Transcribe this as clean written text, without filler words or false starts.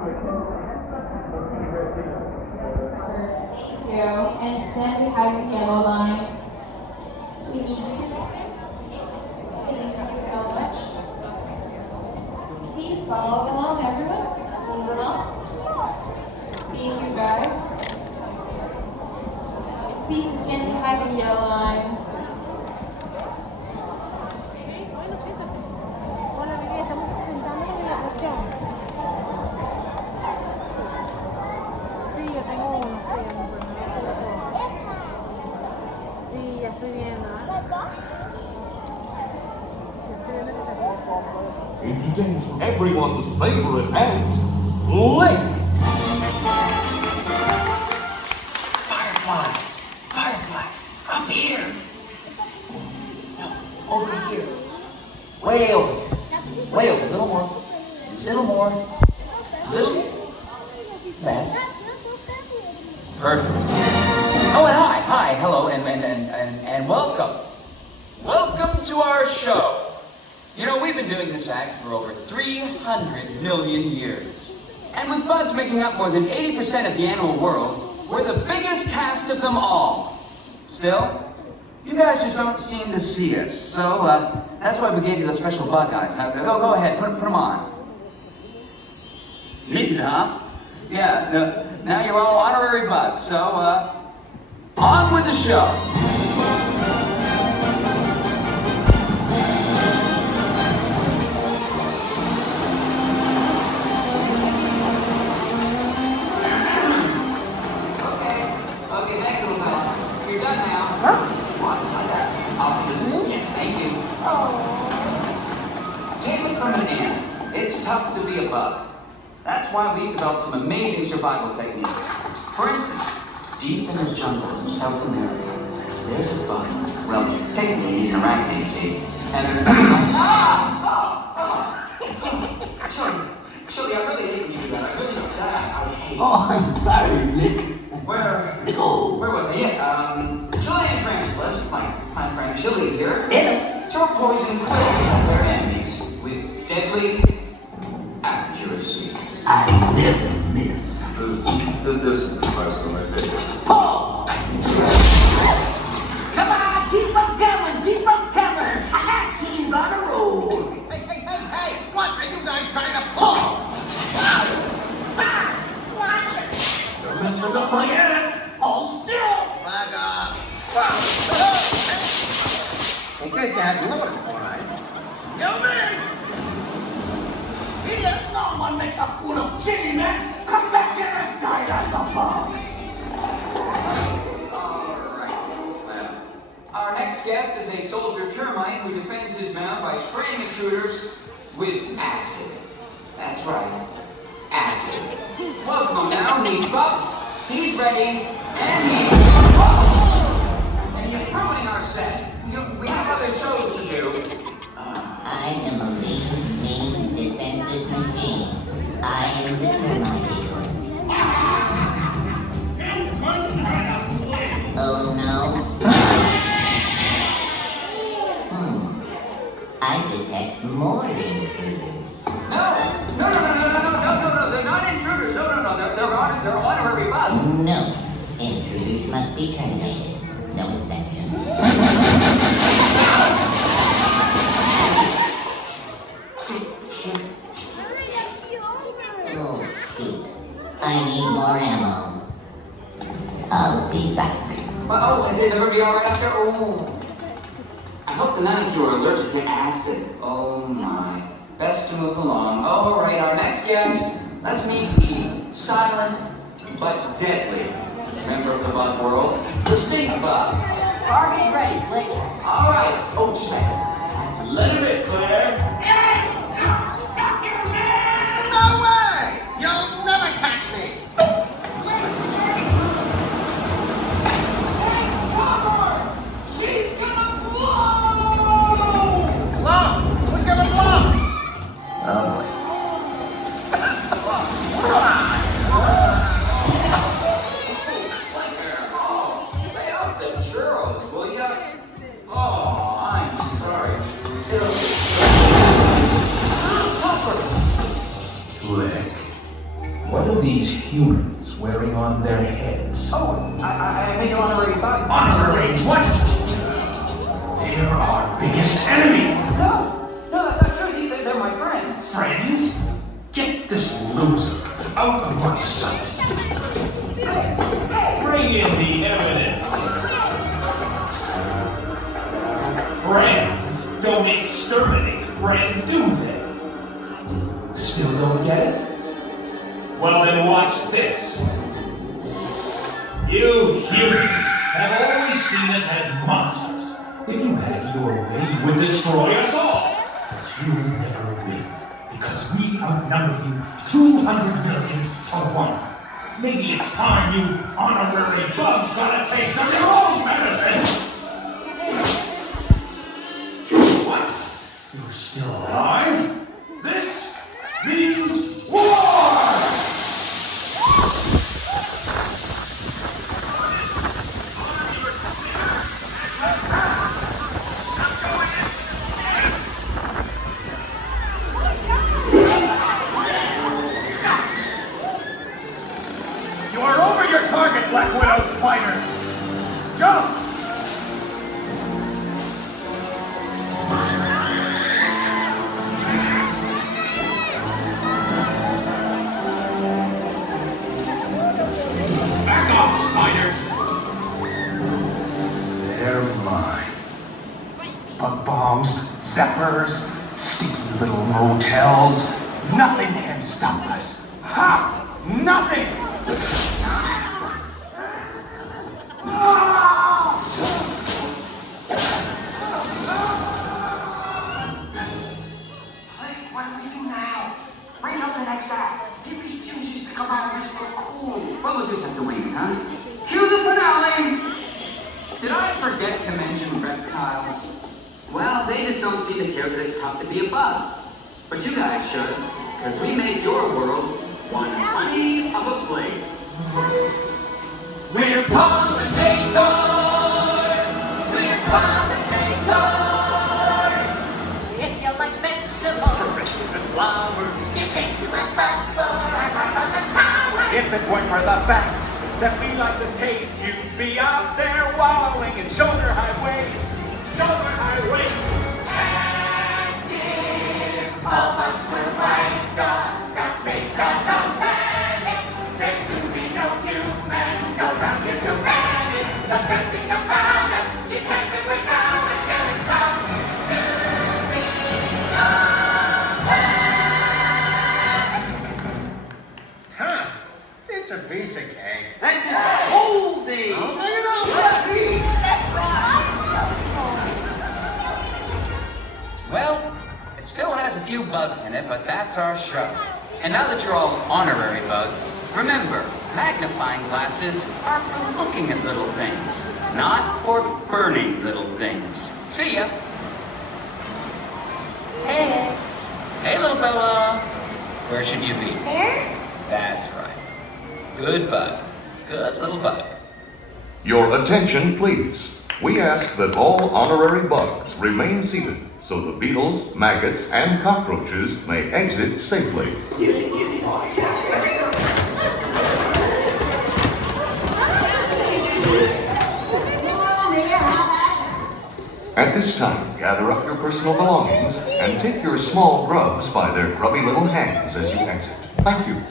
Thank you. And stand behind the yellow line. We need you. Thank you so much. Please follow along, everyone. Move along. Thank you, guys. Please stand behind the yellow line. Hola, bebé, estamos presentando la grabación. Sí, yo tengo uno, sí, sí, ya estoy viendo. Introducing everyone's favorite act, Flik! Fireflies! Fireflies! Up here! No, over here. Way over there. Way over. Little more. Little more. Little less. Perfect. Oh, and hi. Hi. Hello. And welcome. Welcome to our show. You know, we've been doing this act for over 300 million years. And with bugs making up more than 80% of the animal world, we're the biggest cast of them all. Still, you guys just don't seem to see us. So, that's why we gave you the special bug eyes. Now, go ahead, put them on. Neat, huh? Yeah, now you're all honorary bugs. So, on with the show. It's tough to be a bug. That's why we've developed some amazing survival techniques. For instance, deep in the jungles of South America, there's a bug. Well, technically he's an arachnid, you see. And Actually, I really hate when you do that. I really don't. I hate. Oh, I'm sorry, Flik. Where was I? Yes, Chilean tarantulas, my friend Chile here, throw poison quills at their enemies with deadly accuracy. I never miss. This is the most of my favorite. Oh! Come on, keep them coming, keep them coming. She's on the road. Hey! What are you guys trying to pull? Watch it! You're messing up my act. Hold still. Back up. In case you hadn't noticed, all right? You miss. Here, no one makes a fool of Jimmy, man. Come back here and die like a bug. Alright, well, our next guest is a soldier termite who defends his mound by spraying intruders with acid. That's right, acid. Welcome him now. He's buff, he's ready, and he's ruining our set. We have other shows to do. I am a main defensive machine. I am the termite eagle. Oh no. I detect more intruders. No, they're not intruders. No, they're honorary bugs. No, intruders must be terminated. No exceptions. Oh shoot, I need more ammo. I'll be back. Is everybody alright out there? Oh. I hope that none of you are allergic to acid. Oh my. Best to move along. Alright, our next guest. Let's meet the silent but deadly member of the bug world, the stink bug. Target's ready, Flik. Alright. Oh, just a second. Let him in, Claire. No way! You'll never catch me! She's gonna blow! Blow! Who's gonna blow? Oh, Lay off the churros, will ya? Oh, I'm sorry. are these humans wearing on their heads? Oh, I made honorary bugs. Honorary what? They're our biggest enemy. No, that's not true. They're my friends. Friends? Get this loser out of my sight. Bring in the evidence. Friends don't exterminate friends, do they? Still don't get it? Well, then watch this. You humans have always seen us as monsters. If you had your way, you would destroy us all. But you never will, because we outnumber you 200 million to 1. Maybe it's time you honorary bugs got a taste of your own medicine. What? You're still alive? This means war! You are over your target, Black Widow Spider! Jump! Back off, spiders! They're mine. Bug bombs, zappers, sticky little motels. Nothing can stop us. Ha! Nothing! What do we do now? Bring up the next act. He refuses to come out of this look cool. Well, we'll just have to wait, huh? Cue the finale! Did I forget to mention reptiles? Well, they just don't seem to care that it's tough to be a bug. But you guys should, because we made your world one honey of a place. We're pollinators! We're pollinators! If you like vegetables, Fresh and flowers. it makes you a bug for our power. If it weren't for the fact that we like the taste, you'd be out there wallowing in shoulder highways. Shoulder highways. All bugs will bite dog, that makes a no panic. There's soon be no humans around here to panic. The best thing about us, you can't live without us. Till it comes to be Huh. It's a piece of cake. Hold it! Well, it still has a few bugs in it, but that's our show. And now that you're all honorary bugs, remember, magnifying glasses are for looking at little things, not for burning little things. See ya! Hey. Hey, little fella! Where should you be? There? That's right. Good bug. Good little bug. Your attention, please. We ask that all honorary bugs remain seated so the beetles, maggots, and cockroaches may exit safely. At this time, gather up your personal belongings and take your small grubs by their grubby little hands as you exit. Thank you.